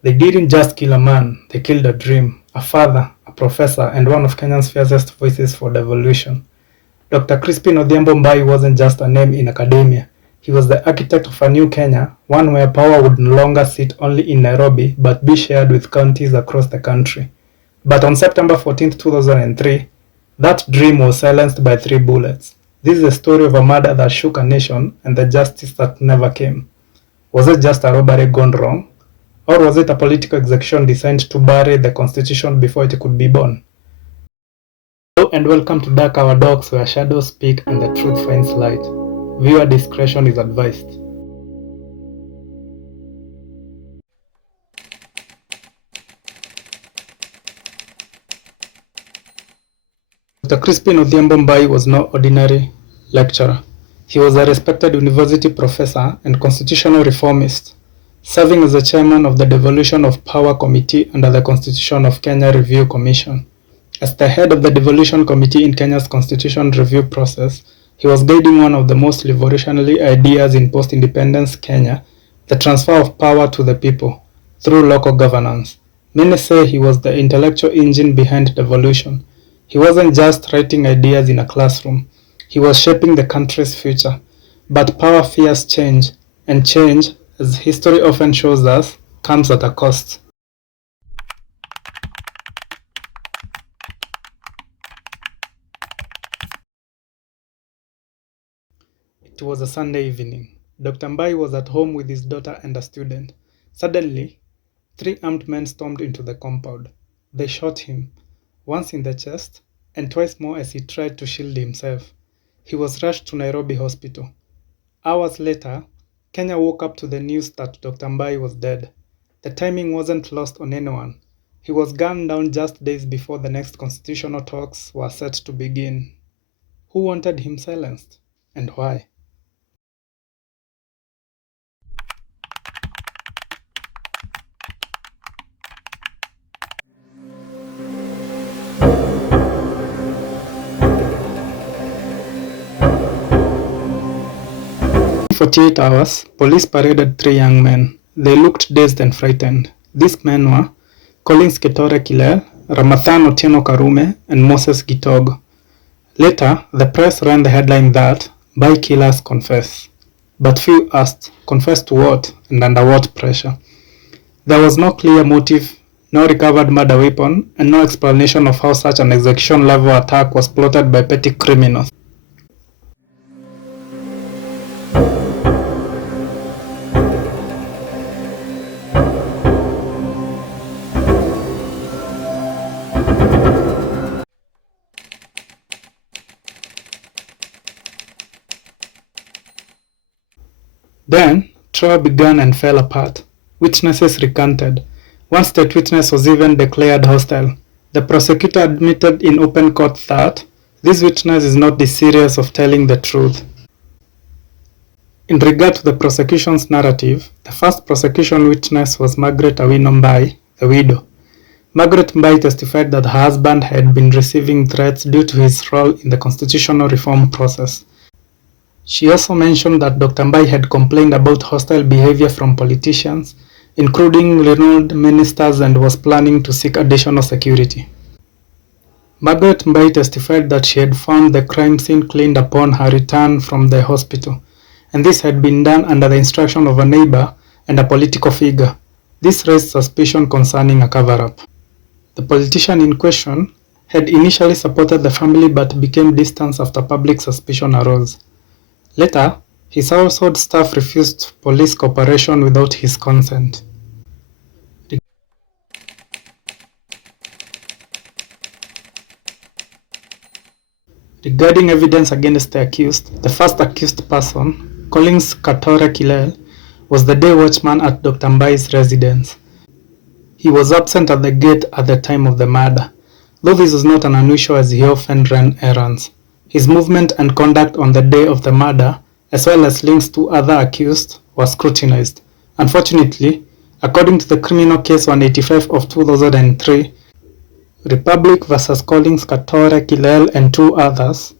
They didn't just kill a man, they killed a dream, a father, a professor, and one of Kenya's fiercest voices for devolution. Dr. Crispin Odhiambo Mbai wasn't just a name in academia. He was the architect of a new Kenya, one where power would no longer sit only in Nairobi but be shared with counties across the country. But on September 14, 2003, that dream was silenced by 3 bullets. This is a story of a murder that shook a nation and the justice that never came. Was it just a robbery gone wrong? Or was it a political execution designed to bury the constitution before it could be born? Hello and welcome to Dark Hour Docs, where shadows speak and the truth finds light. Viewer discretion is advised. Dr. Crispin Odhiambo Mbai was no ordinary lecturer. He was a respected university professor and constitutional reformist, serving as the chairman of the Devolution of Power Committee under the Constitution of Kenya Review Commission. As the head of the Devolution Committee in Kenya's constitution review process, he was guiding one of the most revolutionary ideas in post-independence Kenya, the transfer of power to the people through local governance. Many say he was the intellectual engine behind devolution. He wasn't just writing ideas in a classroom, he was shaping the country's future. But power fears change, and change, as history often shows us, comes at a cost. It was a Sunday evening. Dr. Mbai was at home with his daughter and a student. Suddenly, 3 armed men stormed into the compound. They shot him, once in the chest, and twice more as he tried to shield himself. He was rushed to Nairobi hospital. Hours later, Kenya woke up to the news that Dr. Mbai was dead. The timing wasn't lost on anyone. He was gunned down just days before the next constitutional talks were set to begin. Who wanted him silenced, and why? For 48 hours, police paraded 3 young men. They looked dazed and frightened. These men were Collins Ketore Kilel, Ramathan Otieno Karume, and Moses Gitog. Later, the press ran the headline that Mbai killers confess. But few asked, confess to what and under what pressure? There was no clear motive, no recovered murder weapon, and no explanation of how such an execution-level attack was plotted by petty criminals. Then, trial began and fell apart. Witnesses recanted. One state witness was even declared hostile. The prosecutor admitted in open court that this witness is not desirous of telling the truth. In regard to the prosecution's narrative, the first prosecution witness was Margaret Awino Mbai, the widow. Margaret Mbai testified that her husband had been receiving threats due to his role in the constitutional reform process. She also mentioned that Dr. Mbai had complained about hostile behavior from politicians, including renowned ministers, and was planning to seek additional security. Margaret Mbai testified that she had found the crime scene cleaned upon her return from the hospital, and this had been done under the instruction of a neighbor and a political figure. This raised suspicion concerning a cover-up. The politician in question had initially supported the family but became distant after public suspicion arose. Later, his household staff refused police cooperation without his consent. Regarding evidence against the accused, the first accused person, Collins Ketore Kilel, was the day watchman at Dr. Mbai's residence. He was absent at the gate at the time of the murder, though this was not unusual as he often ran errands. His movement and conduct on the day of the murder, as well as links to other accused, were scrutinized. Unfortunately, according to the criminal case 185 of 2003, Republic vs. Collins Ketore Kilel and 2 others,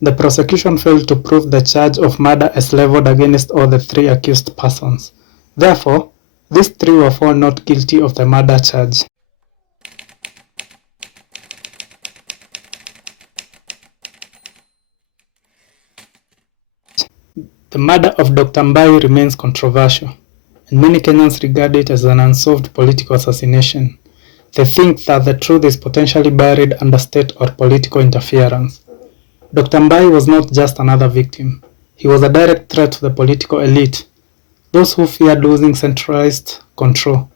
the prosecution failed to prove the charge of murder as leveled against all the 3 accused persons. Therefore, These three were found not guilty of the murder charge. The murder of Dr. Mbai remains controversial, and many Kenyans regard it as an unsolved political assassination. They think that the truth is potentially buried under state or political interference. Dr. Mbai was not just another victim. He was a direct threat to the political elite, those who feared losing centralized control.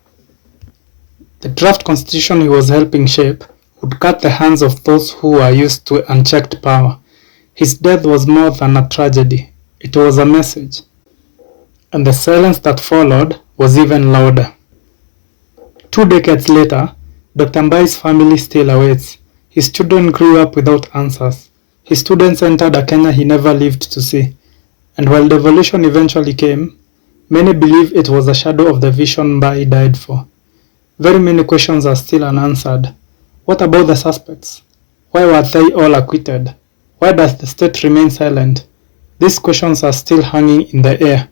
The draft constitution he was helping shape would cut the hands of those who were used to unchecked power. His death was more than a tragedy. It was a message. And the silence that followed was even louder. 2 decades later, Dr. Mbai's family still awaits. His children grew up without answers. His students entered a Kenya he never lived to see. And while devolution eventually came, many believe it was a shadow of the vision Mbai died for. Very many questions are still unanswered. What about the suspects? Why were they all acquitted? Why does the state remain silent? These questions are still hanging in the air.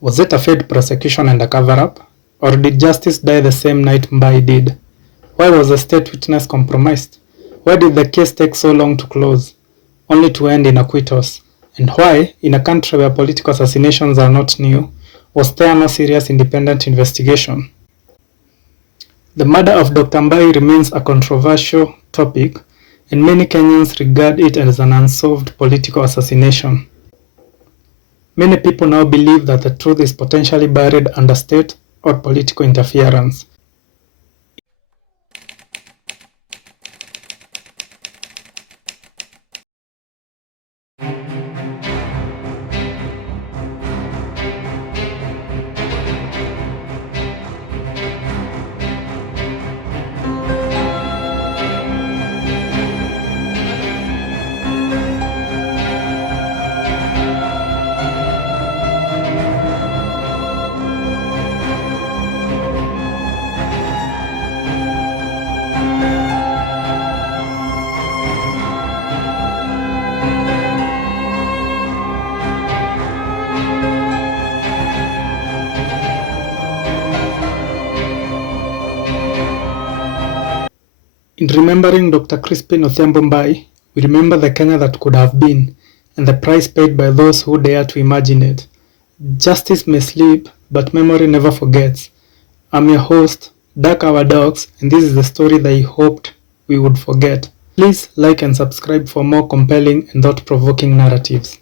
Was it a failed prosecution and a cover-up? Or did justice die the same night Mbai did? Why was the state witness compromised? Why did the case take so long to close, only to end in acquittals? And why, in a country where political assassinations are not new, was there no serious independent investigation? The murder of Dr. Mbai remains a controversial topic, and many Kenyans regard it as an unsolved political assassination. Many people now believe that the truth is potentially buried under state or political interference. In remembering Dr. Crispin Odhiambo Mbai, we remember the Kenya that could have been, and the price paid by those who dare to imagine it. Justice may sleep, but memory never forgets. I'm your host, Duck Our Dogs, and this is the story that I hoped we would forget. Please like and subscribe for more compelling and thought-provoking narratives.